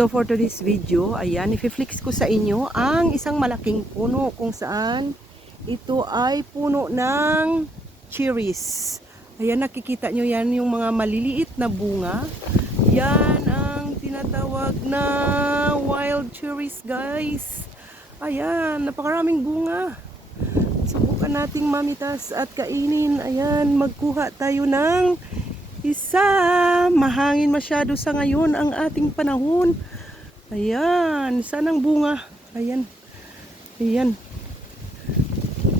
So for today's video, ayan, i-flex ko sa inyo ang isang malaking puno kung saan ito ay puno ng cherries. Ayan, nakikita nyo yan, yung mga maliliit na bunga. Yan ang tinatawag na wild cherries, guys. Ayan, napakaraming bunga. Subukan nating mamitas at kainin. Ayan, magkuha tayo ng isa, mahangin masyado sa ngayon ang ating panahon. Ayan, saan ang bunga? Ayan. Ayan.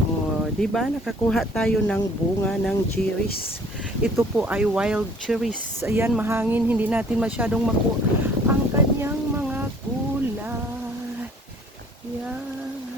Oh, 'di ba nakakuha tayo ng bunga ng cherries. Ito po ay wild cherries. Ayan, mahangin, hindi natin masyadong makuha ang kanyang mga gulay. Ayan.